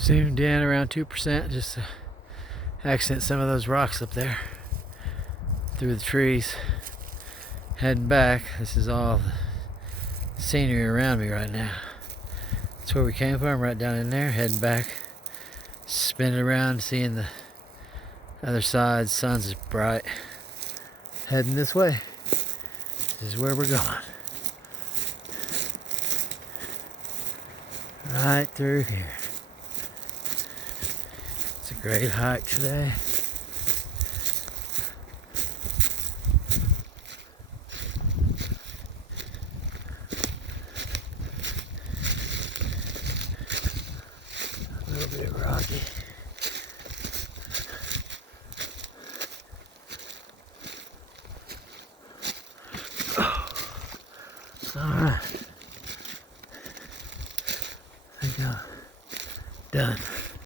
Zoomed in around 2% just to accent some of those rocks up there through the trees. Heading back, this is all the scenery around me right now. That's where we came from, right down in there. Heading back, spinning around, seeing the other side. Sun's bright. Heading this way. This is where we're going. Right through here. It's a great hike today. A little bit rocky. Alright. I think I'm done.